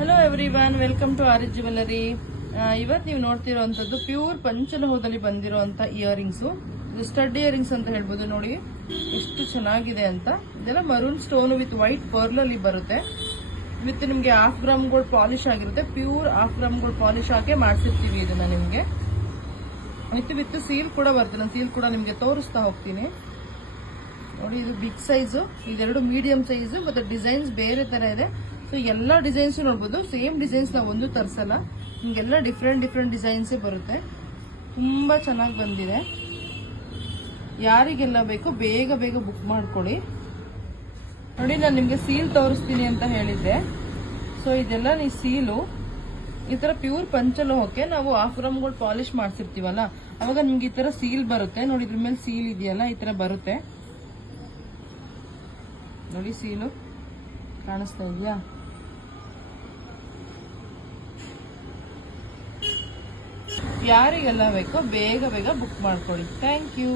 Hello everyone, welcome to our jewellery. ಇವತ್ತು ನೀವು ನೋಡ್ತಿರೋಂಥದ್ದು ಪ್ಯೂರ್ ಪಂಚಲೋಹದಲ್ಲಿ ಬಂದಿರೋಂಥ ಇಯರಿಂಗ್ಸು. ಇದು ಸ್ಟಡ್ ಇಯರಿಂಗ್ಸ್ ಅಂತ ಹೇಳ್ಬೋದು. ನೋಡಿ ಎಷ್ಟು ಚೆನ್ನಾಗಿದೆ ಅಂತ. ಇದೆಲ್ಲ maroon stone with white pearl ಅಲ್ಲಿ ಬರುತ್ತೆ. ವಿತ್ ನಿಮಗೆ 1/2 ಗ್ರಾಮ್ ಗೋಲ್ಡ್ ಪಾಲಿಶ್ ಆಗಿರುತ್ತೆ. ಪ್ಯೂರ್ 1/2 ಗ್ರಾಮ್ ಗೋಲ್ಡ್ ಪಾಲಿಶ್ ಹಾಕಿ ಮಾಡಿಸಿರ್ತೀವಿ ಇದನ್ನ ನಿಮಗೆ. ವಿತ್ ಸೀಲ್ ಕೂಡ ಬರುತ್ತೆ. ನಾನು ಸೀಲ್ ಕೂಡ ನಿಮಗೆ ತೋರಿಸ್ತಾ ಹೋಗ್ತೀನಿ. ನೋಡಿ, ಇದು ಬಿಗ್ ಸೈಜು, ಇದೆರಡು ಮೀಡಿಯಂ ಸೈಜ್, ಮತ್ತೆ ಡಿಸೈನ್ಸ್ ಬೇರೆ ತರ ಇದೆ. ಸೊ ಎಲ್ಲ ಡಿಸೈನ್ಸ್ ನೋಡ್ಬೋದು. ಸೇಮ್ ಡಿಸೈನ್ಸ್ ನಾವು ಒಂದು ತರಿಸಲ್ಲ, ನಿಮ್ಗೆಲ್ಲ ಡಿಫ್ರೆಂಟ್ ಡಿಸೈನ್ಸ್ ಬರುತ್ತೆ. ತುಂಬಾ ಚೆನ್ನಾಗಿ ಬಂದಿದೆ. ಯಾರಿಗೆಲ್ಲ ಬೇಕೋ ಬೇಗ ಬುಕ್ ಮಾಡ್ಕೊಳ್ಳಿ. ನೋಡಿ, ನಾನು ನಿಮ್ಗೆ ಸೀಲ್ ತೋರಿಸ್ತೀನಿ ಅಂತ ಹೇಳಿದ್ದೆ. ಸೊ ಇದೆಲ್ಲ ನೀವು ಸೀಲು ಈ ತರ ಪ್ಯೂರ್ ಪಂಚಲೋಹಕ್ಕೆ ನಾವು 1/2 ಗ್ರಾಮ್ ಗೋಲ್ಡ್ ಪಾಲಿಶ್ ಮಾಡ್ಸಿರ್ತೀವಲ್ಲ, ಅವಾಗ ನಿಮ್ಗೆ ಈ ತರ ಸೀಲ್ ಬರುತ್ತೆ. ನೋಡಿ, ಇದ್ರ ಮೇಲೆ ಸೀಲ್ ಇದೆಯಲ್ಲ, ಈ ತರ ಬರುತ್ತೆ. ನೋಡಿ, ಸೀಲು ಕಾಣಿಸ್ತಾ ಇದೆಯಾ? ಯಾರಿಗೆಲ್ಲ ಬೇಕೋ ಬೇಗ ಬುಕ್ ಮಾಡ್ಕೊಳ್ಳಿ. Thank you.